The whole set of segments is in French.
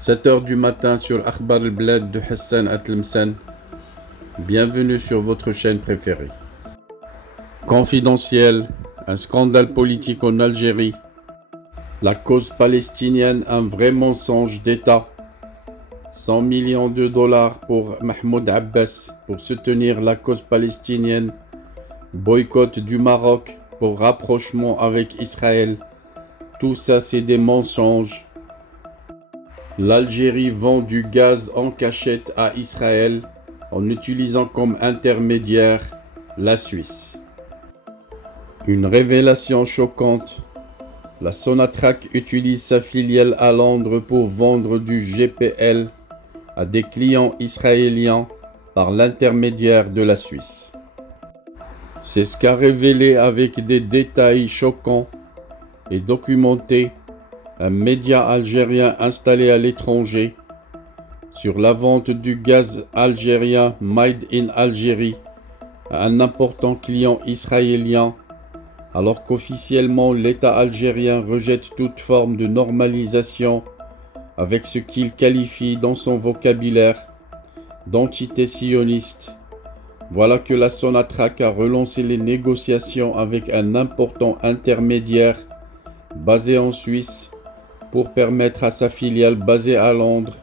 7 heures du matin sur Akhbar al-Blad de Hassan Atlemsan. Bienvenue sur votre chaîne préférée. Confidentiel, un scandale politique en Algérie. La cause palestinienne, un vrai mensonge d'État. 100 millions de dollars pour Mahmoud Abbas pour soutenir la cause palestinienne. Boycott du Maroc pour rapprochement avec Israël. Tout ça, c'est des mensonges. L'Algérie vend du gaz en cachette à Israël en utilisant comme intermédiaire la Suisse. Une révélation choquante. La Sonatrach utilise sa filiale à Londres pour vendre du GPL à des clients israéliens par l'intermédiaire de la Suisse. C'est ce qu'a révélé avec des détails choquants et documentés un média algérien installé à l'étranger sur la vente du gaz algérien Made in Algérie à un important client israélien, alors qu'officiellement l'État algérien rejette toute forme de normalisation avec ce qu'il qualifie dans son vocabulaire d'entité sioniste. Voilà que la Sonatrach a relancé les négociations avec un important intermédiaire basé en Suisse pour permettre à sa filiale basée à Londres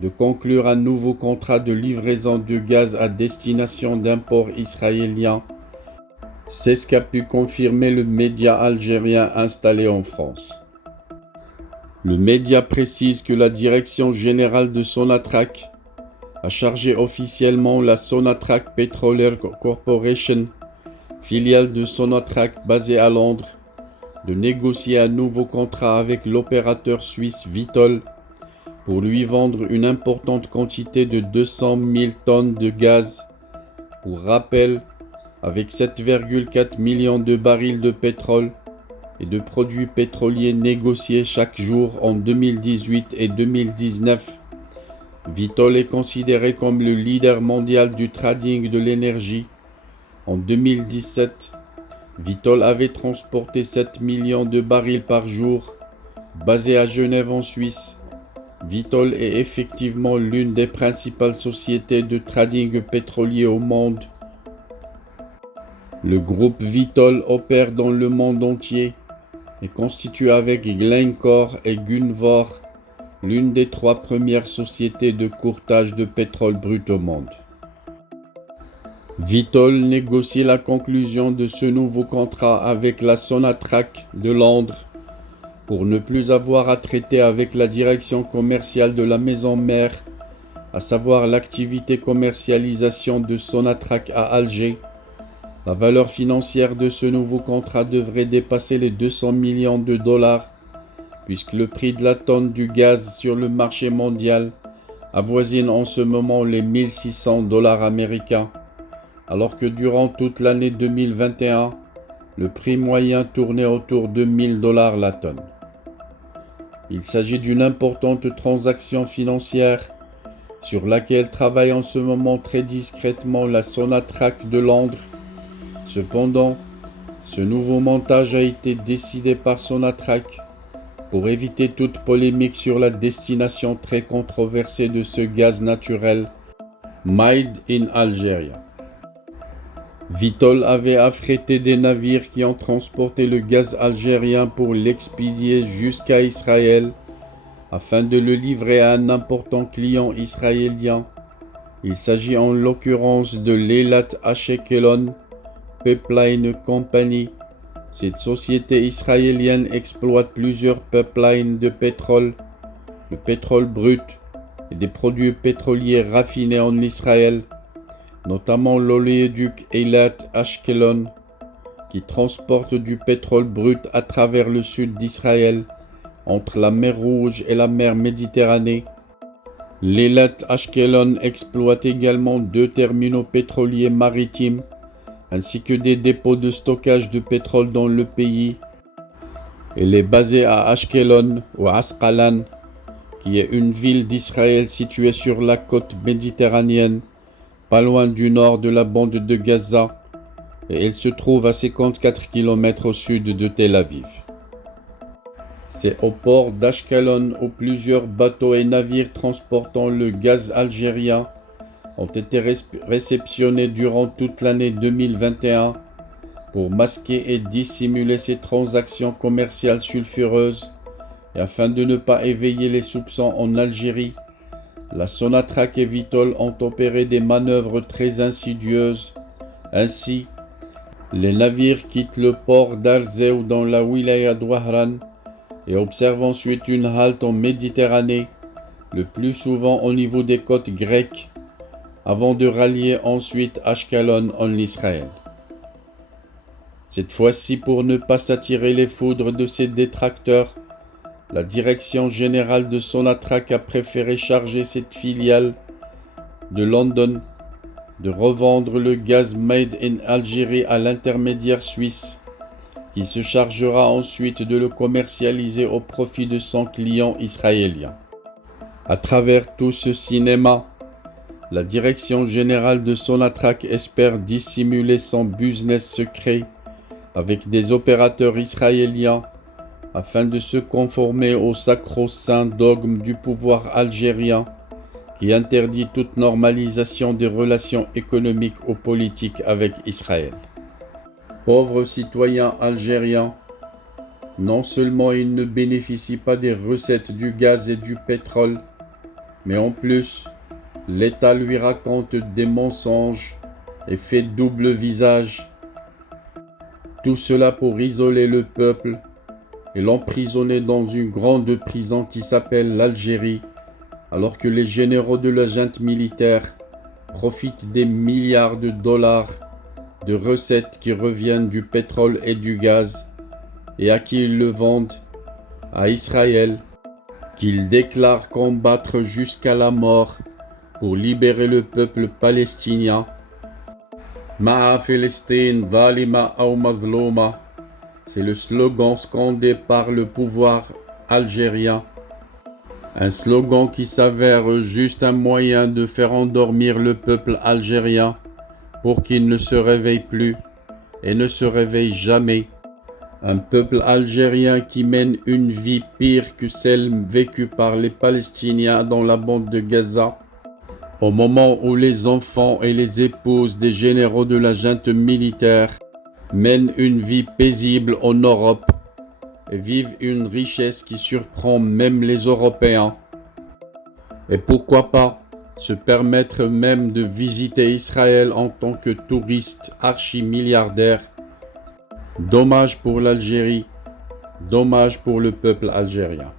de conclure un nouveau contrat de livraison de gaz à destination d'un port israélien. C'est ce qu'a pu confirmer le média algérien installé en France. Le média précise que la direction générale de Sonatrach a chargé officiellement la Sonatrach Petroleum Corporation, filiale de Sonatrach basée à Londres, de négocier un nouveau contrat avec l'opérateur suisse Vitol pour lui vendre une importante quantité de 200 000 tonnes de gaz. Pour rappel, avec 7,4 millions de barils de pétrole et de produits pétroliers négociés chaque jour en 2018 et 2019, Vitol est considéré comme le leader mondial du trading de l'énergie. En 2017, Vitol avait transporté 7 millions de barils par jour. Basé à Genève en Suisse, Vitol est effectivement l'une des principales sociétés de trading pétrolier au monde. Le groupe Vitol opère dans le monde entier et constitue avec Glencore et Gunvor l'une des 3 premières sociétés de courtage de pétrole brut au monde. Vitol négocie la conclusion de ce nouveau contrat avec la Sonatrach de Londres pour ne plus avoir à traiter avec la direction commerciale de la maison mère, à savoir l'activité commercialisation de Sonatrach à Alger. La valeur financière de ce nouveau contrat devrait dépasser les 200 millions de dollars, puisque le prix de la tonne du gaz sur le marché mondial avoisine en ce moment les 1600 dollars américains. Alors que durant toute l'année 2021, le prix moyen tournait autour de 1000 dollars la tonne. Il s'agit d'une importante transaction financière sur laquelle travaille en ce moment très discrètement la Sonatrach de Londres. Cependant, ce nouveau montage a été décidé par Sonatrach pour éviter toute polémique sur la destination très controversée de ce gaz naturel Made in Algérie. Vitol avait affrété des navires qui ont transporté le gaz algérien pour l'expédier jusqu'à Israël afin de le livrer à un important client israélien. Il s'agit en l'occurrence de l'Eilat Ashkelon Pipeline Company. Cette société israélienne exploite plusieurs pipelines de pétrole, le pétrole brut et des produits pétroliers raffinés en Israël, notamment l'oléoduc Eilat Ashkelon, qui transporte du pétrole brut à travers le sud d'Israël, entre la mer Rouge et la mer Méditerranée. L'Eilat Ashkelon exploite également 2 terminaux pétroliers maritimes, ainsi que des dépôts de stockage de pétrole dans le pays. Elle est basée à Ashkelon ou Asqalan, qui est une ville d'Israël située sur la côte méditerranéenne, pas loin du nord de la bande de Gaza, et elle se trouve à 54 km au sud de Tel Aviv. C'est au port d'Ashkelon où plusieurs bateaux et navires transportant le gaz algérien ont été réceptionnés durant toute l'année 2021 pour masquer et dissimuler ces transactions commerciales sulfureuses et afin de ne pas éveiller les soupçons en Algérie. La Sonatrach et Vitol ont opéré des manœuvres très insidieuses. Ainsi, les navires quittent le port d'Arzew dans la wilaya d'Ouahran et observent ensuite une halte en Méditerranée, le plus souvent au niveau des côtes grecques, avant de rallier ensuite Ashkelon en Israël. Cette fois-ci, pour ne pas s'attirer les foudres de ses détracteurs, la direction générale de Sonatrach a préféré charger cette filiale de London de revendre le gaz made in Algérie à l'intermédiaire suisse, qui se chargera ensuite de le commercialiser au profit de son client israélien. À travers tout ce cinéma, la direction générale de Sonatrach espère dissimuler son business secret avec des opérateurs israéliens afin de se conformer au sacro-saint dogme du pouvoir algérien qui interdit toute normalisation des relations économiques ou politiques avec Israël. Pauvres citoyens algériens, non seulement ils ne bénéficient pas des recettes du gaz et du pétrole, mais en plus, l'État lui raconte des mensonges et fait double visage. Tout cela pour isoler le peuple et l'emprisonner dans une grande prison qui s'appelle l'Algérie, alors que les généraux de la junte militaire profitent des milliards de dollars de recettes qui reviennent du pétrole et du gaz, et à qui ils le vendent, à Israël, qu'ils déclarent combattre jusqu'à la mort pour libérer le peuple palestinien. Ma'a Filistin Zalima ou Mazlouma, c'est le slogan scandé par le pouvoir algérien. Un slogan qui s'avère juste un moyen de faire endormir le peuple algérien pour qu'il ne se réveille plus et ne se réveille jamais. Un peuple algérien qui mène une vie pire que celle vécue par les Palestiniens dans la bande de Gaza, au moment où les enfants et les épouses des généraux de la junte militaire mènent une vie paisible en Europe et vivent une richesse qui surprend même les Européens. Et pourquoi pas se permettre même de visiter Israël en tant que touriste archi-milliardaire. Dommage pour l'Algérie, dommage pour le peuple algérien.